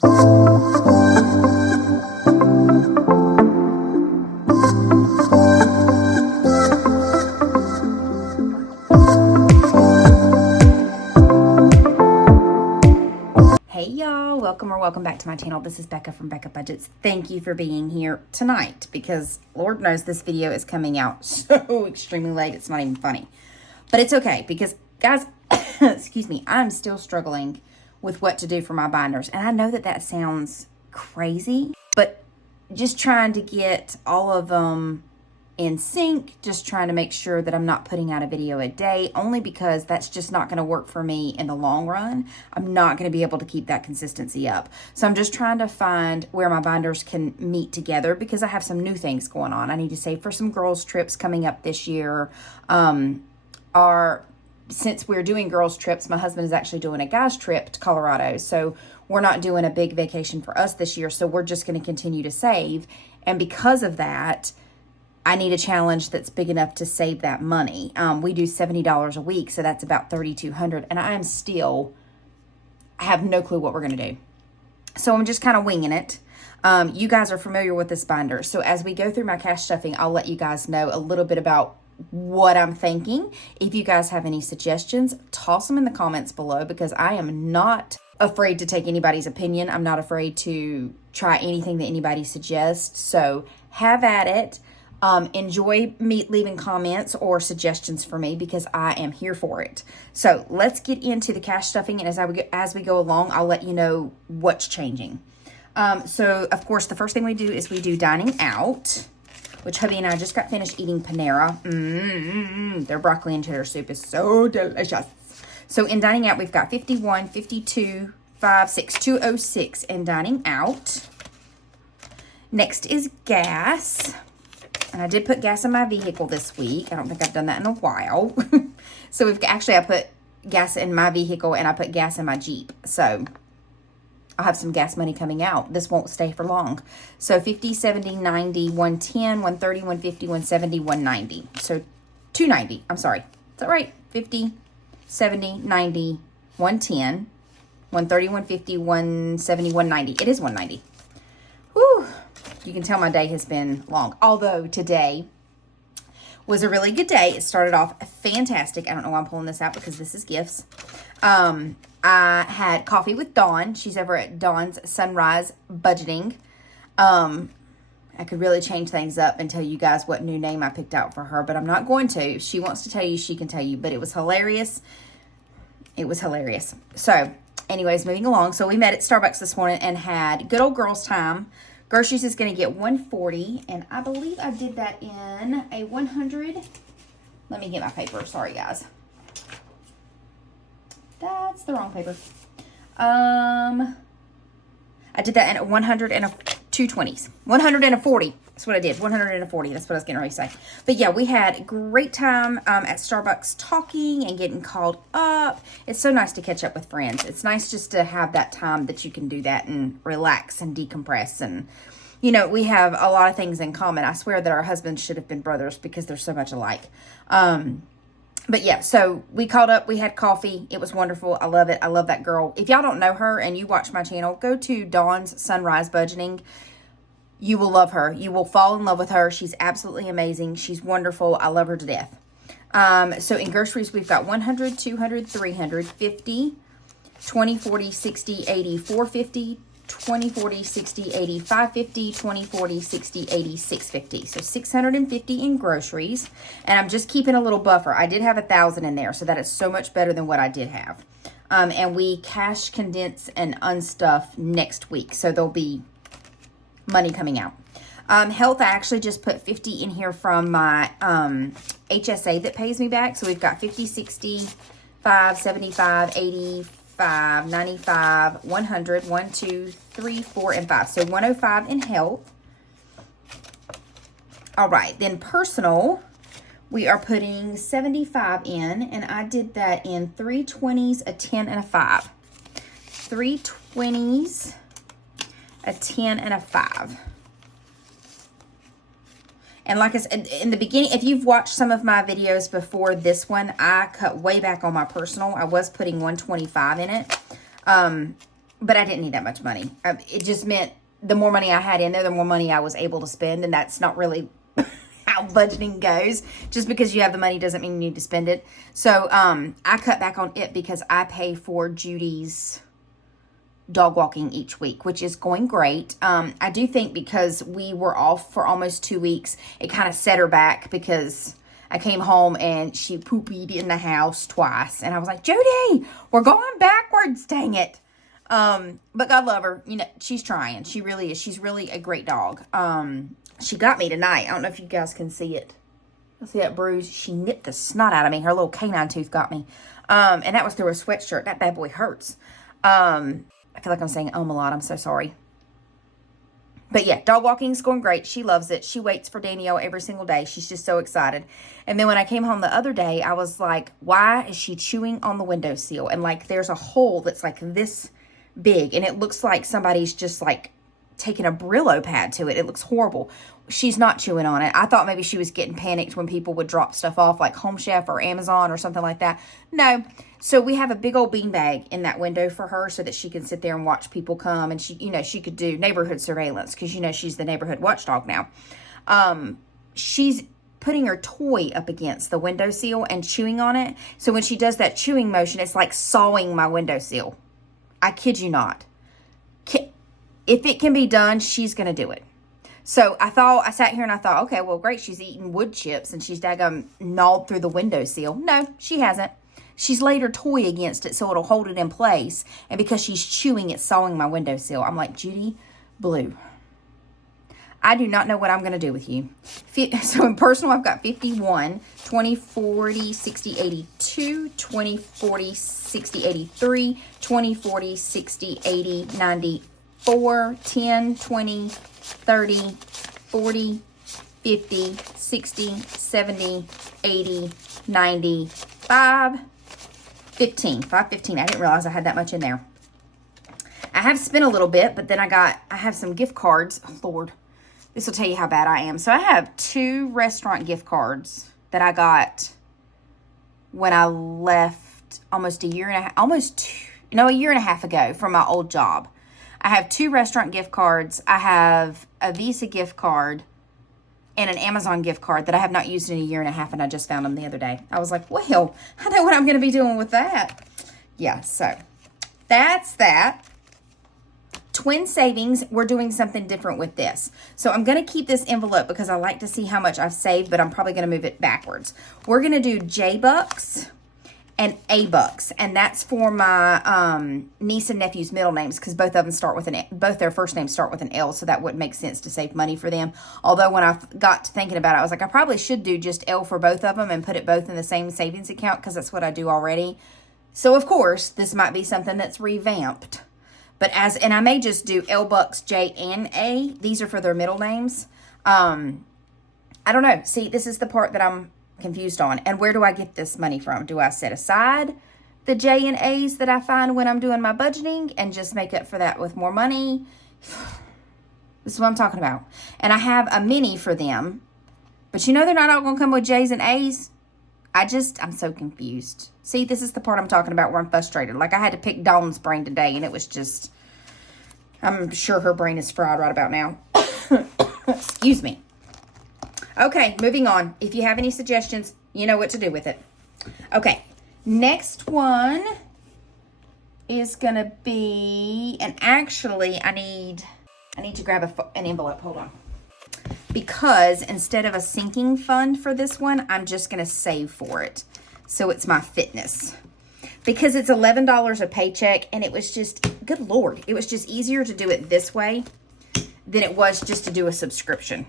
Hey y'all, welcome back to my channel. This is Becca from Becca Budgets. Thank you for being here tonight because Lord knows this video is coming out so extremely late. It's not even funny, but it's okay because guys, excuse me, I'm still struggling with what to do for my binders. And I know that that sounds crazy, but just trying to get all of them in sync, just trying to make sure that I'm not putting out a video a day, only because that's just not going to work for me in the long run. I'm not going to be able to keep that consistency up. So I'm just trying to find where my binders can meet together because I have some new things going on. I need to save for some girls trips coming up this year. Since we're doing girls trips, my husband is actually doing a guys trip to Colorado. So we're not doing a big vacation for us this year. So we're just going to continue to save. And because of that, I need a challenge that's big enough to save that money. We do $70 a week, so that's about $3,200, and I have no clue what we're going to do. So I'm just kind of winging it. You guys are familiar with this binder. So as we go through my cash stuffing, I'll let you guys know a little bit about what I'm thinking. If you guys have any suggestions, toss them in the comments below because I am not afraid to take anybody's opinion. I'm not afraid to try anything that anybody suggests. So have at it. Enjoy me leaving comments or suggestions for me because I am here for it. So let's get into the cash stuffing, and as we go along, I'll let you know what's changing. So of course, the first thing we do is we do dining out, which hubby and I just got finished eating Panera. Their broccoli and cheddar soup is so delicious. So in dining out, we've got 51, 52, 56, 206 in dining out. Next is gas. And I did put gas in my vehicle this week. I don't think I've done that in a while. So I put gas in my vehicle and I put gas in my Jeep. So I'll have some gas money coming out. This won't stay for long. So 50, 70, 90, 110, 130, 150, 170, 190. So 290. I'm sorry. Is that right? 50, 70, 90, 110, 130, 150, 170, 190. It is 190. Whew. You can tell my day has been long. Although today was a really good day. It started off fantastic. I don't know why I'm pulling this out because this is gifts. I had coffee with Dawn. She's over at Dawn's Sunrise Budgeting. I could really change things up and tell you guys what new name I picked out for her, but I'm not going to. If she wants to tell you, she can tell you, but it was hilarious. It was hilarious. So anyways, moving along. So we met at Starbucks this morning and had good old girls time. Groceries is going to get $140, and I believe I did that in a 100. Let me get my paper. Sorry, guys. That's the wrong paper. I did that in a 100 and a 220s. 100 and a 40. That's what I did. 100 and a 40. That's what I was getting ready to say. But yeah, we had a great time at Starbucks talking and getting called up. It's so nice to catch up with friends. It's nice just to have that time that you can do that and relax and decompress. And, you know, we have a lot of things in common. I swear that our husbands should have been brothers because they're so much alike. But yeah, so we called up, we had coffee. It was wonderful. I love it. I love that girl. If y'all don't know her and you watch my channel, go to Dawn's Sunrise Budgeting. You will love her. You will fall in love with her. She's absolutely amazing. She's wonderful. I love her to death. So in groceries, we've got 100, 200, 300, 50, 20, 40, 60, 80, 450, 20, 40, 60, 80, 550, 20, 40, 60, 80, 650. So 650 in groceries. And I'm just keeping a little buffer. I did have 1,000 in there, so that is so much better than what I did have. And we cash condense and unstuff next week. So there'll be money coming out. Health, I actually just put 50 in here from my HSA that pays me back. So we've got 50, 65, 75, 85, 95, 100, 1, 2, 3, 4, and 5. So 105 in health. All right, then personal, we are putting 75 in, and I did that in 3 20s, a 10, and a 5. 3 20s, a 10, and a 5. And like I said, in the beginning, if you've watched some of my videos before this one, I cut way back on my personal. I was putting 125 in it. but I didn't need that much money. It just meant the more money I had in there, the more money I was able to spend. And that's not really how budgeting goes. Just because you have the money doesn't mean you need to spend it. So I cut back on it because I pay for Judy's dog walking each week, which is going great. I do think because we were off for almost 2 weeks, it kind of set her back because I came home and she poopied in the house twice. And I was like, Judy, we're going backwards, dang it. But God love her. You know, she's trying. She really is. She's really a great dog. She got me tonight. I don't know if you guys can see it. See that bruise? She nipped the snot out of me. Her little canine tooth got me. And that was through a sweatshirt. That bad boy hurts. I feel like I'm saying a lot. I'm so sorry. But yeah, dog walking's going great. She loves it. She waits for Danielle every single day. She's just so excited. And then when I came home the other day, I was like, why is she chewing on the windowsill? And like, there's a hole that's like this big. And it looks like somebody's just like taking a Brillo pad to it. It looks horrible. She's not chewing on it. I thought maybe she was getting panicked when people would drop stuff off like Home Chef or Amazon or something like that. No. So we have a big old beanbag in that window for her so that she can sit there and watch people come. And she, you know, she could do neighborhood surveillance because, you know, she's the neighborhood watchdog now. She's putting her toy up against the windowsill and chewing on it. So when she does that chewing motion, it's like sawing my windowsill. I kid you not. If it can be done, she's going to do it. So I sat here and I thought, okay, well, great. She's eating wood chips and she's daggum gnawed through the windowsill. No, she hasn't. She's laid her toy against it so it'll hold it in place. And because she's chewing, it's sawing my windowsill. I'm like, Judy, blue. I do not know what I'm going to do with you. So in personal, I've got 51, 20, 40, 60, 82, 20, 40, 60, 83, 20, 40, 60, 80, 94, 10, 20, 30, 40, 50, 60, 70, 80, 95, 15. 515. I didn't realize I had that much in there. I have spent a little bit, but then I have some gift cards. Oh, Lord, this will tell you how bad I am. So I have 2 restaurant gift cards that I got when I left almost a year and a year and a half ago from my old job. I have 2 restaurant gift cards. I have a Visa gift card and an Amazon gift card that I have not used in a year and a half, and I just found them the other day. I was like, well, I know what I'm going to be doing with that. Yeah, so that's that. Twin savings, we're doing something different with this. So I'm going to keep this envelope because I like to see how much I've saved, but I'm probably going to move it backwards. We're going to do J-Bucks and A-Bucks, and that's for my niece and nephew's middle names because both of them start with both their first names start with an L, so that wouldn't make sense to save money for them. Although when I got to thinking about it, I was like, I probably should do just L for both of them and put it both in the same savings account because that's what I do already. So of course, this might be something that's revamped. But and I may just do L-Bucks, J, and A. These are for their middle names. I don't know. See, this is the part that I'm confused on. And where do I get this money from? Do I set aside the J and A's that I find when I'm doing my budgeting and just make up for that with more money? This is what I'm talking about. And I have a mini for them. But you know they're not all going to come with J's and A's. I'm so confused. See, this is the part I'm talking about where I'm frustrated. Like, I had to pick Dawn's brain today, and it was just, I'm sure her brain is fried right about now. Excuse me. Okay, moving on. If you have any suggestions, you know what to do with it. Okay, next one is going to be, and actually, I need to grab an envelope. Hold on. Because instead of a sinking fund for this one, I'm just going to save for it. So it's my fitness. Because it's $11 a paycheck, and it was just, good Lord, it was just easier to do it this way than it was just to do a subscription.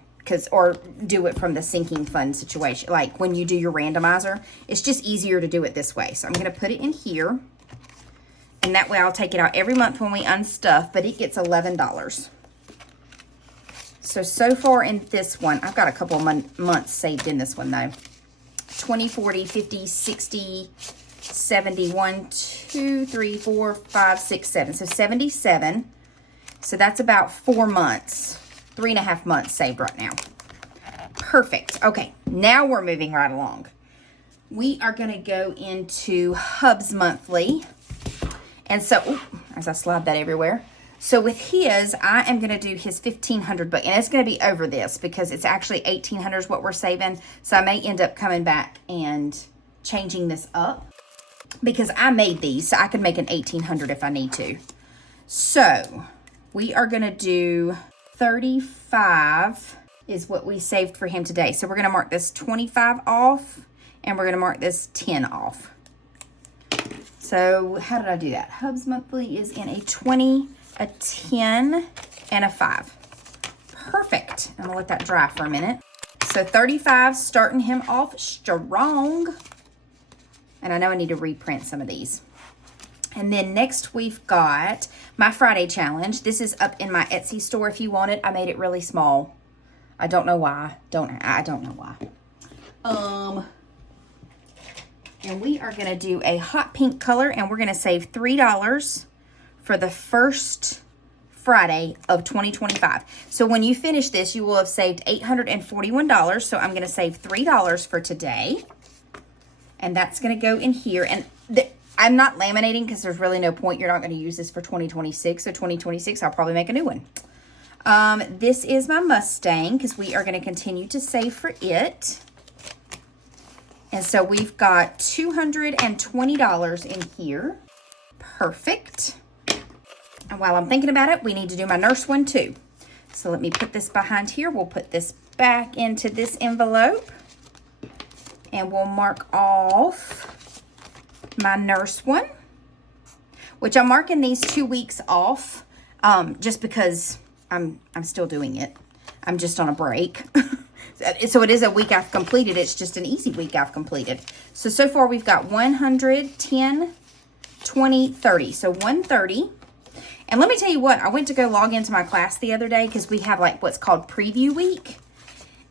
Or do it from the sinking fund situation. Like when you do your randomizer, it's just easier to do it this way. So I'm going to put it in here. And that way I'll take it out every month when we unstuff, but it gets $11. So far in this one, I've got a couple of months saved in this one though. 20, 40, 50, 60, 70, 1, 2, 3, 4, 5, 6, 7. So 77. So that's about 4 months. 3.5 months saved right now. Perfect. Okay, now we're moving right along. We are going to go into Hubs Monthly. And so, as I slide that everywhere. So with his, I am going to do his 1,500 book, and it's going to be over this because it's actually 1,800 is what we're saving. So I may end up coming back and changing this up because I made these, so I could make an 1,800 if I need to. So we are going to do 35 is what we saved for him today. So we're going to mark this 25 off, and we're going to mark this 10 off. So how did I do that? Hubs Monthly is in a 20, a 10, and a 5. Perfect. I'm going to let that dry for a minute. So 35, starting him off strong. And I know I need to reprint some of these. And then next we've got my Friday challenge. This is up in my Etsy store if you want it. I made it really small. I don't know why. I don't know why. And we are going to do a hot pink color, and we're going to save $3 for the first Friday of 2025. So when you finish this, you will have saved $841. So I'm going to save $3 for today. And that's going to go in here. And I'm not laminating because there's really no point. You're not going to use this for 2026. So 2026, I'll probably make a new one. This is my Mustang because we are going to continue to save for it. And so we've got $220 in here. Perfect. And while I'm thinking about it, we need to do my nurse one too. So let me put this behind here. We'll put this back into this envelope. And we'll mark off my nurse one. Which I'm marking these 2 weeks off. Just because I'm still doing it. I'm just on a break. So it is a week I've completed. It's just an easy week I've completed. So far we've got 100, 10, 20, 30. So 130. And let me tell you what, I went to go log into my class the other day because we have like what's called preview week.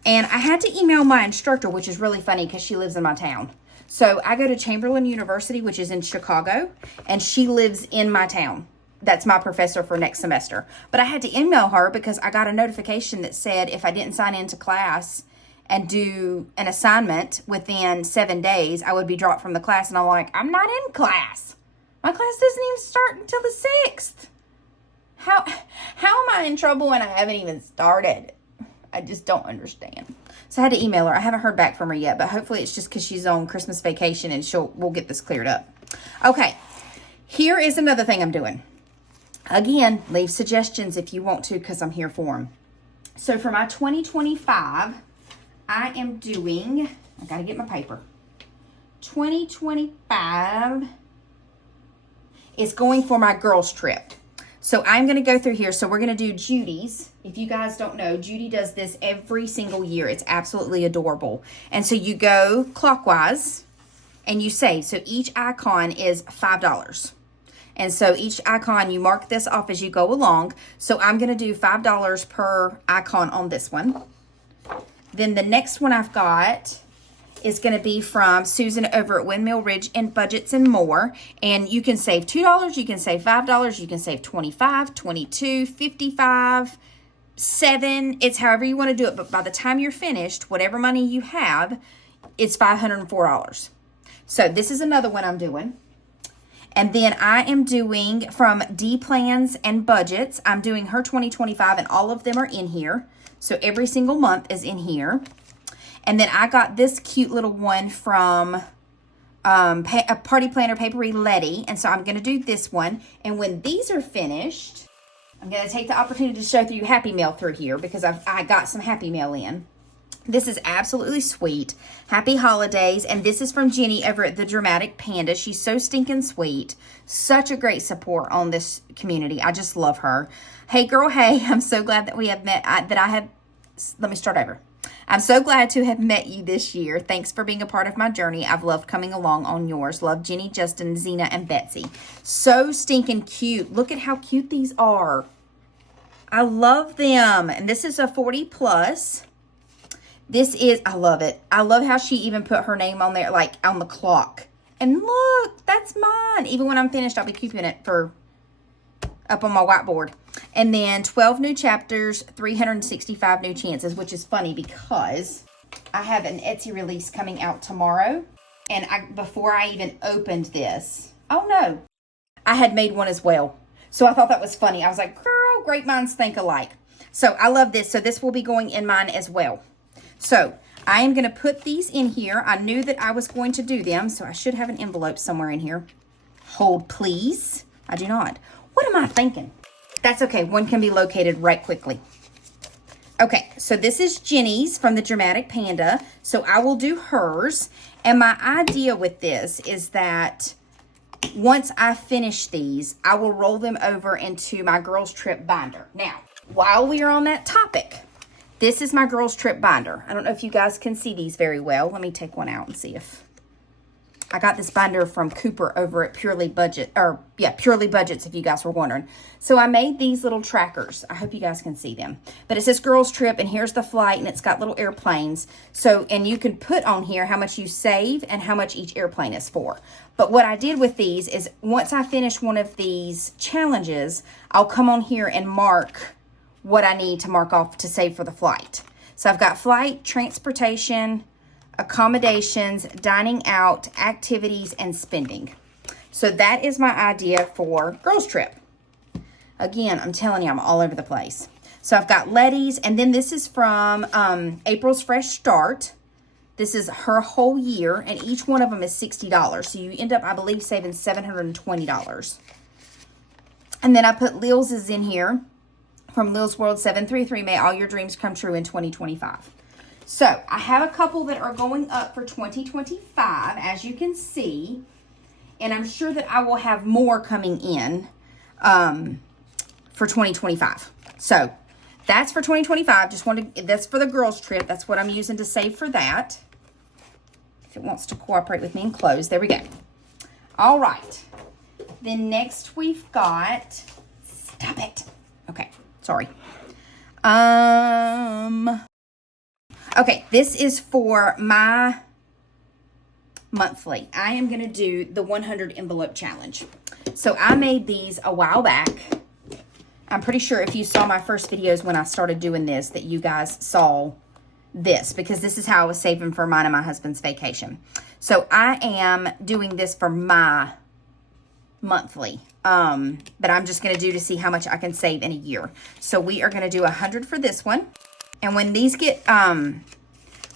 And I had to email my instructor, which is really funny because she lives in my town. So I go to Chamberlain University, which is in Chicago, and she lives in my town. That's my professor for next semester. But I had to email her because I got a notification that said if I didn't sign into class and do an assignment within 7 days, I would be dropped from the class. And I'm like, I'm not in class. My class doesn't even start until the 6th. How am I in trouble when I haven't even started? I just don't understand. So I had to email her. I haven't heard back from her yet, but hopefully it's just because she's on Christmas vacation and we'll get this cleared up. Okay, here is another thing I'm doing. Again, leave suggestions if you want to because I'm here for them. So for my 2025, I am doing, I got to get my paper. 2025 is going for my girls trip. So I'm going to go through here. So we're going to do Judy's. If you guys don't know, Judy does this every single year. It's absolutely adorable. And so you go clockwise and you save. So each icon is $5. And so each icon, you mark this off as you go along. So I'm going to do $5 per icon on this one. Then the next one I've got is going to be from Susan over at Windmill Ridge and Budgets and More. And you can save $2, you can save $5, you can save $25, $22, $55, $7. It's however you want to do it. But by the time you're finished, whatever money you have, it's $504. So this is another one I'm doing. And then I am doing from D Plans and Budgets. I'm doing her 2025 and all of them are in here. So every single month is in here. And then I got this cute little one from a Party Planner Papery Letty. And so I'm going to do this one. And when these are finished, I'm going to take the opportunity to show you Happy Mail through here because I got some Happy Mail in. This is absolutely sweet. Happy holidays. And this is from Jenny over at The Dramatic Panda. She's so stinking sweet. Such a great support on this community. I just love her. Hey, girl, hey. I'm so glad that we have met. Let me start over. I'm so glad to have met you this year. Thanks for being a part of my journey. I've loved coming along on yours. Love, Jenny, Justin, Zena, and Betsy. So stinking cute. Look at how cute these are. I love them. And this is a 40 plus. This is, I love it. I love how she even put her name on there, like on the clock. And look, that's mine. Even when I'm finished, I'll be keeping it for up on my whiteboard. And then 12 new chapters, 365 new chances, which is funny because I have an Etsy release coming out tomorrow. And before I even opened this, oh no, I had made one as well. So I thought that was funny. I was like, girl, great minds think alike. So I love this. So this will be going in mine as well. So I am going to put these in here. I knew that I was going to do them, so I should have an envelope somewhere in here. Hold, please. I do not. What am I thinking? That's okay. One can be located right quickly. Okay, so this is Jenny's from the Dramatic Panda. So I will do hers. And my idea with this is that once I finish these, I will roll them over into my Girls Trip binder. Now, while we are on that topic, this is my Girls Trip binder. I don't know if you guys can see these very well. Let me take one out and see if... I got this binder from Cooper over at Purely Budgets, if you guys were wondering. So I made these little trackers. I hope you guys can see them. But it says Girls Trip, and here's the flight, and it's got little airplanes. So, and you can put on here how much you save and how much each airplane is for. But what I did with these is once I finish one of these challenges, I'll come on here and mark what I need to mark off to save for the flight. So I've got flight, transportation, accommodations, dining out, activities, and spending. So that is my idea for Girls Trip. Again, I'm telling you, I'm all over the place. So I've got Letty's, and then this is from April's Fresh Start. This is her whole year, and each one of them is $60. So you end up, I believe, saving $720. And then I put Lil's in here from Lil's World 733. May all your dreams come true in 2025. So I have a couple that are going up for 2025, as you can see, and I'm sure that I will have more coming in for 2025. So that's for 2025. That's for the Girls Trip. That's what I'm using to save for that. If it wants to cooperate with me and close, there we go. All right. Then next we've got, stop it. Okay, sorry. Okay, this is for my monthly. I am going to do the 100 envelope challenge. So I made these a while back. I'm pretty sure if you saw my first videos when I started doing this, that you guys saw this, because this is how I was saving for mine and my husband's vacation. So I am doing this for my monthly, but I'm just going to do to see how much I can save in a year. So we are going to do 100 for this one. And when these get,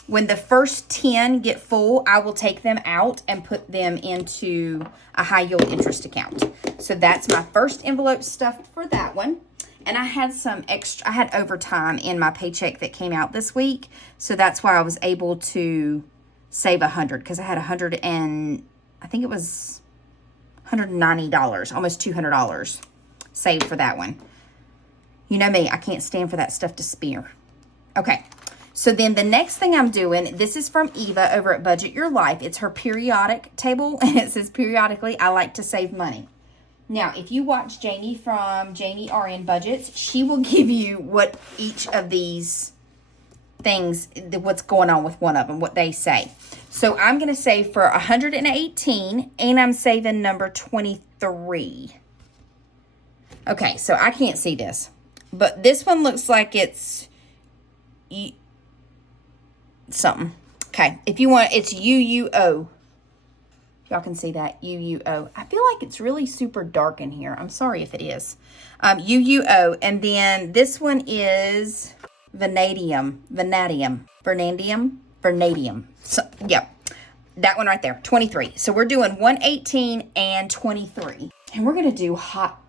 when the first 10 get full, I will take them out and put them into a high yield interest account. So that's my first envelope stuffed for that one. And I had some extra, I had overtime in my paycheck that came out this week. So that's why I was able to save 100, because I had 100 and I think it was $190, almost $200 saved for that one. You know me, I can't stand for that stuff to spear. Okay, so then the next thing I'm doing, this is from Eva over at Budget Your Life. It's her periodic table, and it says, periodically, I like to save money. Now, if you watch Jamie from Jamie RN Budgets, she will give you what each of these things, what's going on with one of them, what they say. So I'm going to save for 118, and I'm saving number 23. Okay, so I can't see this, but this one looks like it's something. Okay, if you want, it's UUO. Y'all can see that, UUO. I feel like it's really super dark in here. I'm sorry if it is. UUO, and then this one is Vanadium. So, yeah, that one right there, 23. So we're doing 118 and 23. And we're going to do hot.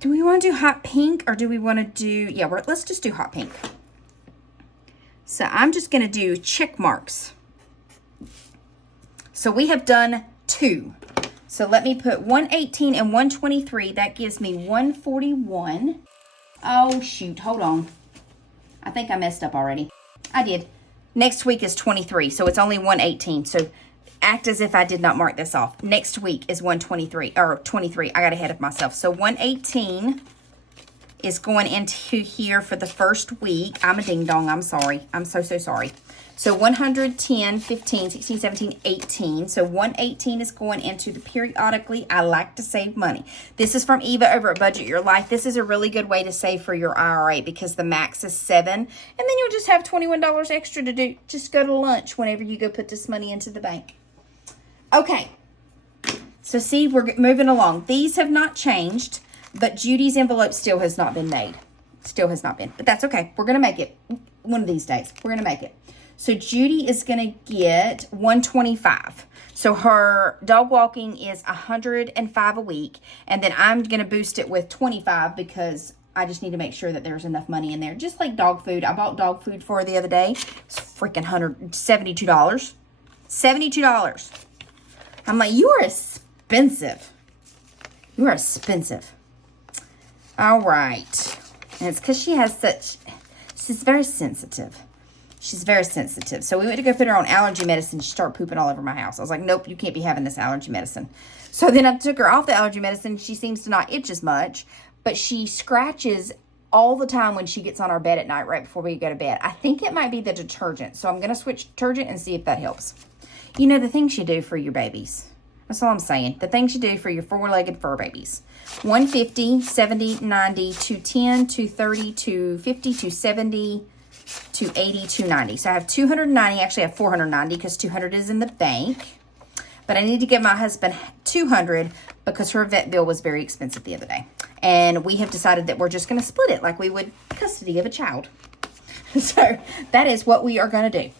Do we want to do hot pink, or do we want to do, yeah, let's just do hot pink. So I'm just going to do check marks. So we have done 2. So let me put 118 and 123. That gives me 141. Oh, shoot. Hold on. I think I messed up already. I did. Next week is 23, so it's only 118. So act as if I did not mark this off. Next week is 123, or 23. I got ahead of myself. So 118 is going into here for the first week. I'm a ding dong. I'm sorry. I'm so sorry. So 110, 15, 16, 17, 18. So 118 is going into the periodically I like to save money. This is from Eva over at Budget Your Life. This is a really good way to save for your IRA because the max is 7. And then you'll just have $21 extra to do. Just go to lunch whenever you go put this money into the bank. Okay. So see, we're moving along. These have not changed. But Judy's envelope still has not been made. Still has not been. But that's okay. We're going to make it one of these days. We're going to make it. So Judy is going to get $125. So her dog walking is $105 a week. And then I'm going to boost it with $25 because I just need to make sure that there's enough money in there. Just like dog food. I bought dog food for her the other day. It's freaking $72. $72. I'm like, you are expensive. You are expensive. All right. And it's because she's very sensitive. She's very sensitive. So we went to go put her on allergy medicine. She started pooping all over my house. I was like, nope, you can't be having this allergy medicine. So then I took her off the allergy medicine. She seems to not itch as much, but she scratches all the time when she gets on our bed at night right before we go to bed. I think it might be the detergent. So I'm going to switch detergent and see if that helps. You know, the things you do for your babies. That's all I'm saying. The things you do for your four-legged fur babies. 150, 70, 90, 210, 230, 250, 270, 280, 290. So I have 290. Actually, I have 490 because 200 is in the bank. But I need to give my husband 200 because her vet bill was very expensive the other day. And we have decided that we're just going to split it like we would custody of a child. So that is what we are going to do.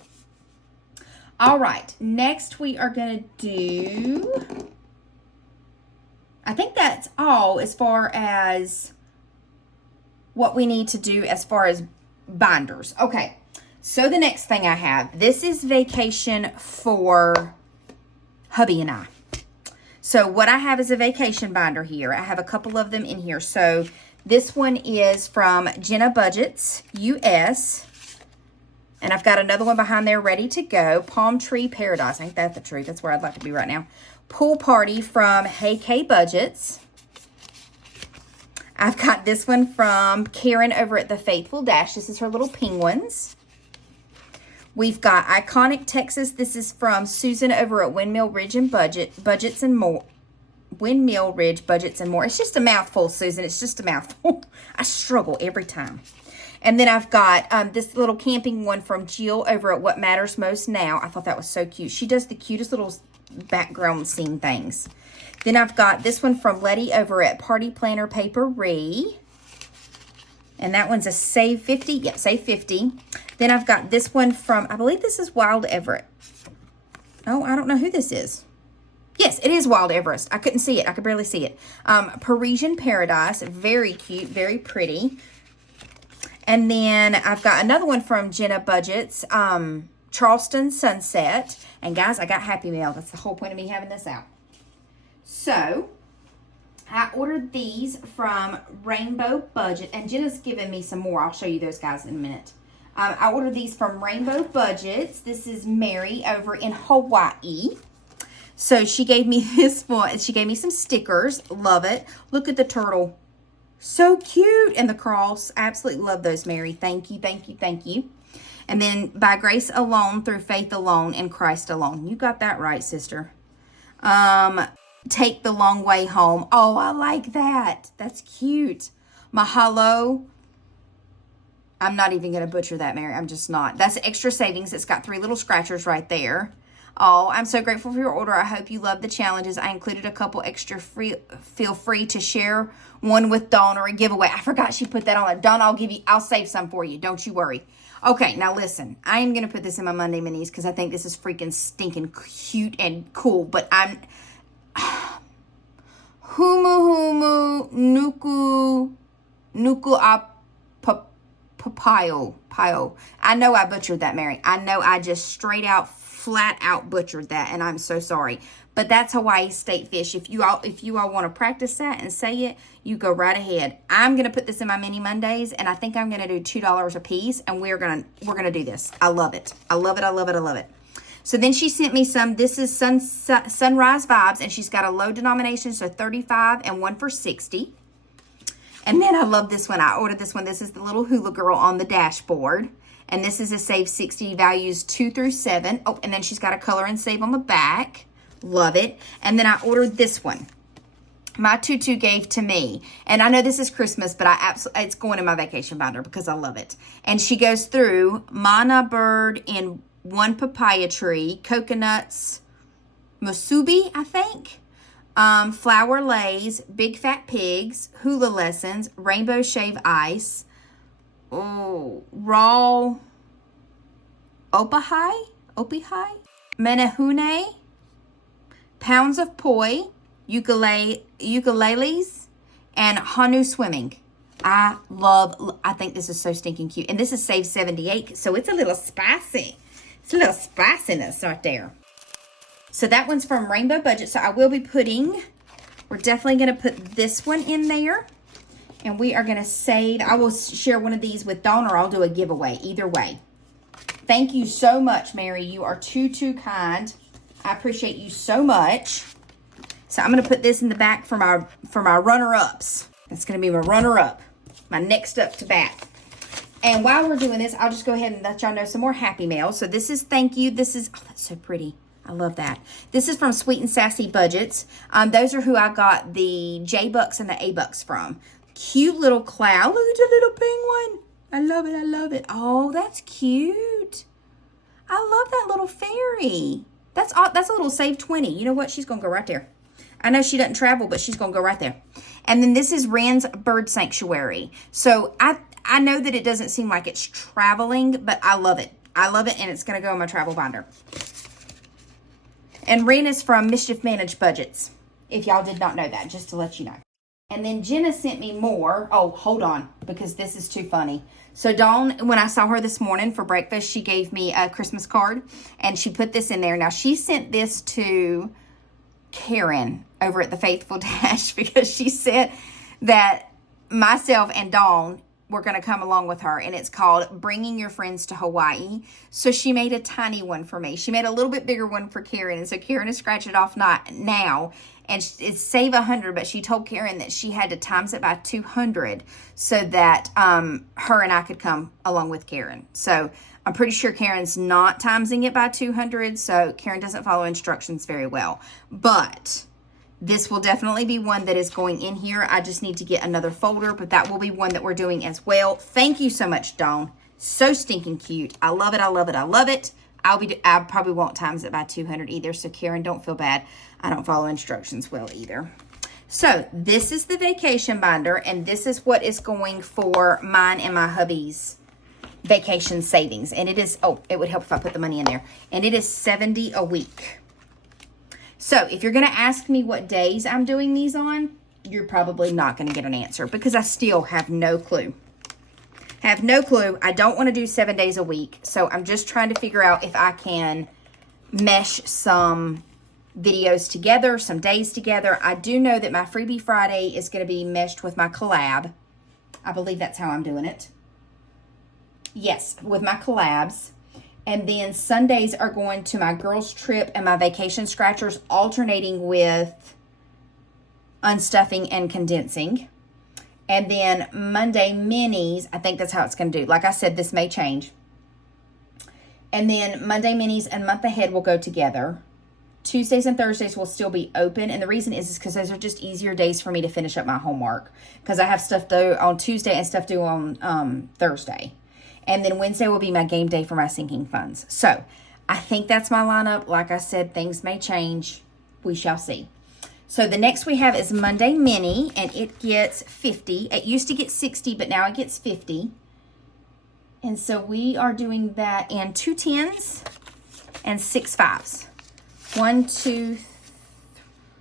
All right, next we are going to do, I think that's all as far as what we need to do as far as binders. Okay, so the next thing I have, this is vacation for hubby and I. So what I have is a vacation binder here. I have a couple of them in here. So this one is from Jenna Budgets, US. And I've got another one behind there ready to go. Palm Tree Paradise. Ain't that the truth? That's where I'd like to be right now. Pool Party from Hey K Budgets. I've got this one from Karen over at the Faithful Dash. This is her little penguins. We've got Iconic Texas. This is from Susan over at Windmill Ridge and Budgets and More. Windmill Ridge Budgets and More. It's just a mouthful, Susan. It's just a mouthful. I struggle every time. And then I've got this little camping one from Jill over at What Matters Most Now. I thought that was so cute. She does the cutest little background scene things. Then I've got this one from Letty over at Party Planner Papery. And that one's a Save 50. Yep, Save 50. Then I've got this one from, I believe this is Wild Everett. Oh, I don't know who this is. Yes, it is Wild Everest. I couldn't see it. I could barely see it. Parisian Paradise. Very cute. Very pretty. And then I've got another one from Jenna Budgets, Charleston Sunset. And guys, I got Happy Mail. That's the whole point of me having this out. So, I ordered these from Rainbow Budget. And Jenna's given me some more. I'll show you those guys in a minute. I ordered these from Rainbow Budgets. This is Mary over in Hawaii. So, she gave me this one. She gave me some stickers. Love it. Look at the turtle. So cute. And the cross. Absolutely love those, Mary. Thank you, thank you, thank you. And then by grace alone, through faith alone, in Christ alone. You got that right, sister. Take the long way home. Oh, I like that. That's cute. Mahalo. I'm not even going to butcher that, Mary. I'm just not. That's extra savings. It's got 3 little scratchers right there. Oh, I'm so grateful for your order. I hope you love the challenges. I included a couple extra free. Feel free to share one with Dawn or a giveaway. I forgot she put that on it. Dawn, I'll save some for you. Don't you worry. Okay, now listen. I am going to put this in my Monday minis because I think this is freaking stinking cute and cool. But I'm... Humu nuku papayo. I know I butchered that, Mary. I know I just straight out, flat out butchered that, and I'm so sorry. But that's Hawaii state fish. If you all want to practice that and say it, you go right ahead. I'm gonna put this in my mini Mondays, and I think I'm gonna do $2 a piece, and we're gonna do this. I love it. I love it. I love it. I love it. So then she sent me some. This is Sunrise Vibes, and she's got a low denomination, so 35 and one for 60. And then I love this one. I ordered this one. This is the little hula girl on the dashboard. And this is a Save 60 values 2 through 7. Oh, and then she's got a color and save on the back. Love it. And then I ordered this one. My tutu gave to me. And I know this is Christmas, but it's going in my vacation binder because I love it. And she goes through Mana Bird in one papaya tree, coconuts, musubi, I think. Flower Lays, Big Fat Pigs, Hula Lessons, Rainbow Shave Ice, Raw Opahai, Menehune, Pounds of Poi, Ukuleles, and Hanu Swimming. I think this is so stinking cute. And this is Save 78, so it's a little spicy. It's a little spiciness right there. So that one's from Rainbow Budget. So I will be we're definitely going to put this one in there. And we are going to save, I will share one of these with Dawn, or I'll do a giveaway. Either way. Thank you so much, Mary. You are too kind. I appreciate you so much. So I'm going to put this in the back for my runner-ups. That's going to be my runner-up. My next up to bat. And while we're doing this, I'll just go ahead and let y'all know some more Happy Mail. So this is thank you. This is, oh, that's so pretty. I love that. This is from Sweet and Sassy Budgets. Those are who I got the J-Bucks and the A-Bucks from. Cute little cloud. Look at the little penguin. I love it. I love it. Oh, that's cute. I love that little fairy. That's a little Save 20. You know what? She's going to go right there. I know she doesn't travel, but she's going to go right there. And then this is Wren's Bird Sanctuary. So I know that it doesn't seem like it's traveling, but I love it. I love it, and it's going to go in my travel binder. And Wren is from Mischief Managed Budgets, if y'all did not know that, just to let you know. And then Jenna sent me more. Oh, hold on, because this is too funny. So Dawn, when I saw her this morning for breakfast, she gave me a Christmas card, and she put this in there. Now, she sent this to Karen over at the Faithful Dash because she said that myself and Dawn were going to come along with her, and it's called Bringing Your Friends to Hawaii. So she made a tiny one for me. She made a little bit bigger one for Karen, and so Karen has scratched it off now, and it's save 100, but she told Karen that she had to times it by 200 so that her and I could come along with Karen. So I'm pretty sure Karen's not timesing it by 200, so Karen doesn't follow instructions very well. But this will definitely be one that is going in here. I just need to get another folder, but that will be one that we're doing as well. Thank you so much, Dawn. So stinking cute. I love it. I love it. I love it. I probably won't times it by 200 either, so Karen, don't feel bad. I don't follow instructions well either. So this is the vacation binder, and this is what is going for mine and my hubby's vacation savings. And it is, oh, it would help if I put the money in there. And it is $70 a week. So if you're going to ask me what days I'm doing these on, you're probably not going to get an answer because I still have no clue. Have no clue. I don't want to do 7 days a week. So I'm just trying to figure out if I can mesh some videos together, some days together. I do know that my Freebie Friday is going to be meshed with my collab. I believe that's how I'm doing it. Yes, with my collabs. And then Sundays are going to my girls' trip and my vacation scratchers, alternating with unstuffing and condensing. And then Monday minis, I think that's how it's going to do. Like I said, this may change. And then Monday minis and month ahead will go together. Tuesdays and Thursdays will still be open. And the reason is because those are just easier days for me to finish up my homework. Because I have stuff due on Tuesday and stuff due on Thursday. And then Wednesday will be my game day for my sinking funds. So I think that's my lineup. Like I said, things may change. We shall see. So the next we have is Monday Mini, and it gets 50. It used to get 60, but now it gets 50. And so we are doing that in 2 10s and 6 5s. 1, 2,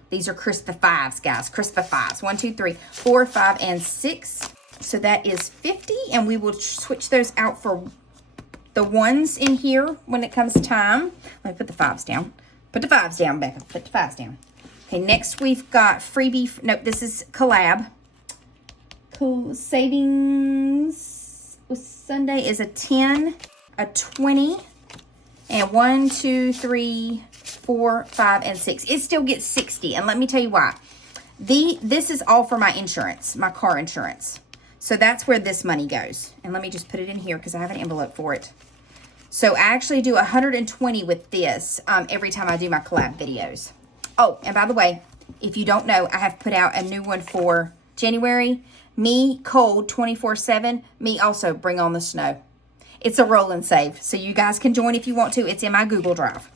these are crisp 5s, guys. Crisp 5s. 1, 2, 3, 4, 5, and 6. So that is 50, and we will switch those out for the 1s in here when it comes time. Let me put the 5s down. Put the 5s down, Becca. Put the 5s down. Okay, next we've got freebie. Nope, this is collab. Cool. Savings Sunday is a 10, a 20, and 1, 2, 3, 4, 5, and 6. It still gets 60, and let me tell you why. This is all for my insurance, my car insurance. So that's where this money goes. And let me just put it in here because I have an envelope for it. So I actually do 120 with this every time I do my collab videos. Oh, and by the way, if you don't know, I have put out a new one for January. Me, cold, 24/7. Me also, bring on the snow. It's a roll and save. So you guys can join if you want to. It's in my Google Drive.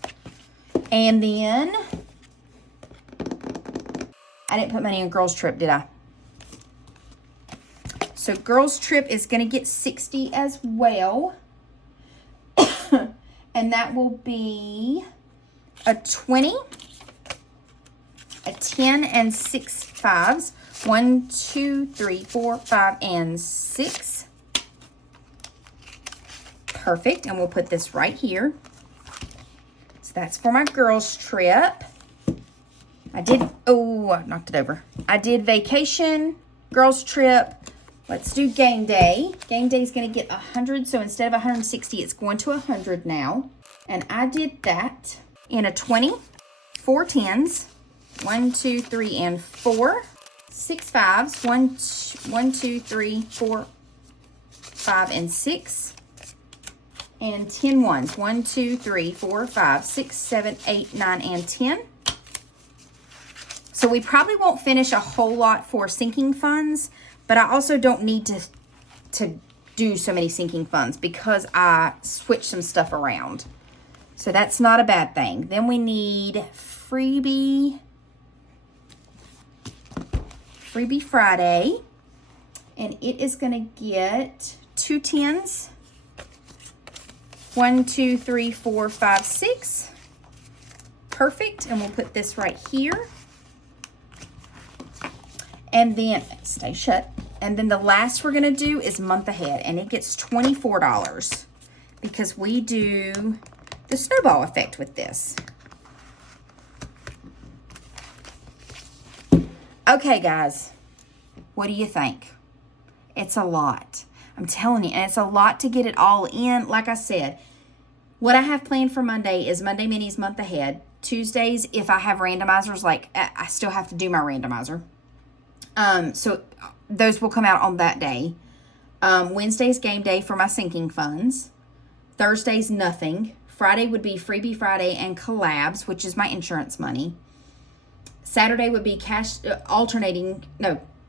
And then I didn't put money in girls trip, did I? So girls trip is going to get 60 as well. And that will be a 20, a 10, and 6 5s. 1, 2, 3, 4, 5, and 6. Perfect. And we'll put this right here. So that's for my girls trip. I knocked it over. I did vacation, girls trip. Let's do game day. Game day is going to get 100. So instead of 160, it's going to 100 now. And I did that in a 20, 4 10s, 1, 2, 3, and 4, 6 5s, 1, 2, 3, 4, 5, and 6, and 10 ones, 1, 2, 3, 4, 5, 6, 7, 8, 9, and 10. So we probably won't finish a whole lot for sinking funds, but I also don't need to do so many sinking funds because I switched some stuff around. So that's not a bad thing. Then we need freebie Friday, and it is going to get 2 10s, 1, 2, 3, 4, 5, 6. Perfect. And we'll put this right here. And then, stay shut. And then the last we're going to do is month ahead, and it gets $24 because we do the snowball effect with this. Okay, guys, what do you think? It's a lot. I'm telling you, and it's a lot to get it all in. Like I said, what I have planned for Monday is Monday Minis month ahead. Tuesdays, if I have randomizers, like I still have to do my randomizer. So those will come out on that day. Wednesday's game day for my sinking funds. Thursday's nothing. Friday would be Freebie Friday and collabs, which is my insurance money. Saturday would be cash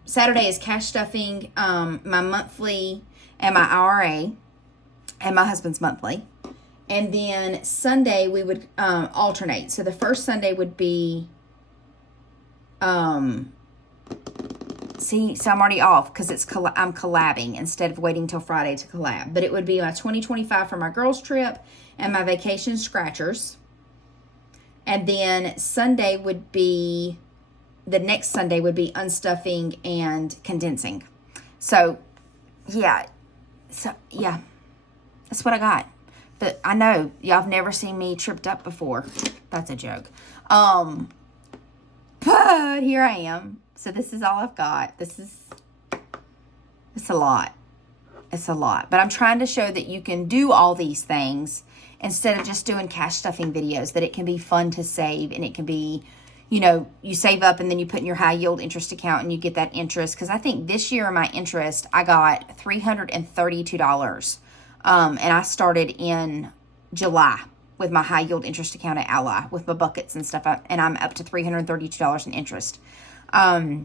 Saturday is cash stuffing, my monthly and my IRA and my husband's monthly. And then Sunday we would alternate. So the first Sunday would be so I'm already off because I'm collabing instead of waiting till Friday to collab. But it would be my 2025 for my girls trip and my vacation scratchers. And then the next Sunday would be unstuffing and condensing. So yeah, that's what I got. But I know y'all have never seen me tripped up before. That's a joke. But here I am. So this is all I've got. It's a lot. It's a lot. But I'm trying to show that you can do all these things instead of just doing cash stuffing videos, that it can be fun to save, and it can be, you save up and then you put in your high yield interest account and you get that interest. Because I think this year my interest, I got $332. And I started in July with my high yield interest account at Ally with my buckets and stuff. And I'm up to $332 in interest. I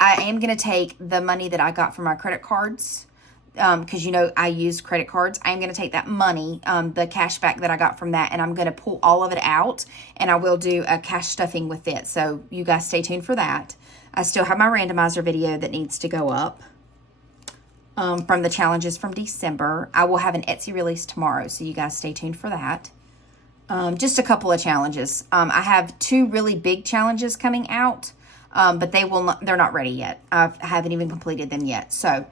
am going to take the money that I got from my credit cards, because I use credit cards. I'm going to take that money, the cash back that I got from that, and I'm going to pull all of it out, and I will do a cash stuffing with it. So you guys stay tuned for that. I still have my randomizer video that needs to go up from the challenges from December. I will have an Etsy release tomorrow, so you guys stay tuned for that. Just a couple of challenges. I have 2 really big challenges coming out. But they're not ready yet. I haven't even completed them yet. So,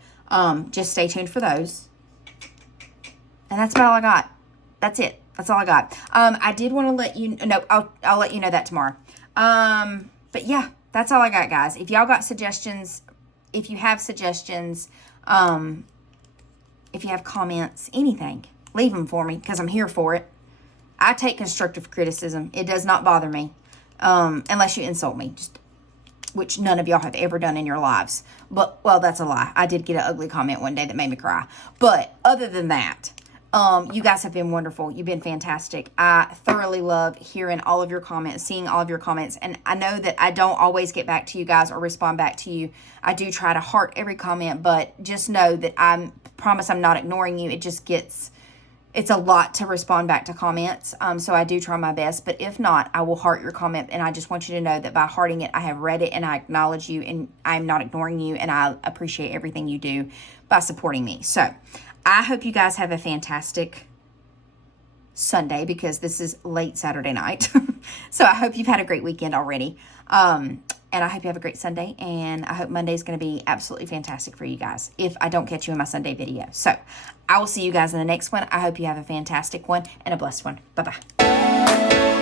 just stay tuned for those. And that's about all I got. That's it. That's all I got. I did want to let you know, I'll let you know that tomorrow. But yeah, that's all I got, guys. If y'all got suggestions, if you have suggestions, if you have comments, anything, leave them for me, because I'm here for it. I take constructive criticism. It does not bother me. Unless you insult me, which none of y'all have ever done in your lives. But, well, that's a lie. I did get an ugly comment one day that made me cry. But other than that, you guys have been wonderful. You've been fantastic. I thoroughly love hearing all of your comments, seeing all of your comments. And I know that I don't always get back to you guys or respond back to you. I do try to heart every comment, but just know that I promise I'm not ignoring you. It just gets, it's a lot to respond back to comments. So I do try my best, but if not, I will heart your comment. And I just want you to know that by hearting it, I have read it and I acknowledge you and I'm not ignoring you. And I appreciate everything you do by supporting me. So I hope you guys have a fantastic Sunday, because this is late Saturday night. So I hope you've had a great weekend already. And I hope you have a great Sunday. And I hope Monday is going to be absolutely fantastic for you guys if I don't catch you in my Sunday video. So I will see you guys in the next one. I hope you have a fantastic one and a blessed one. Bye-bye.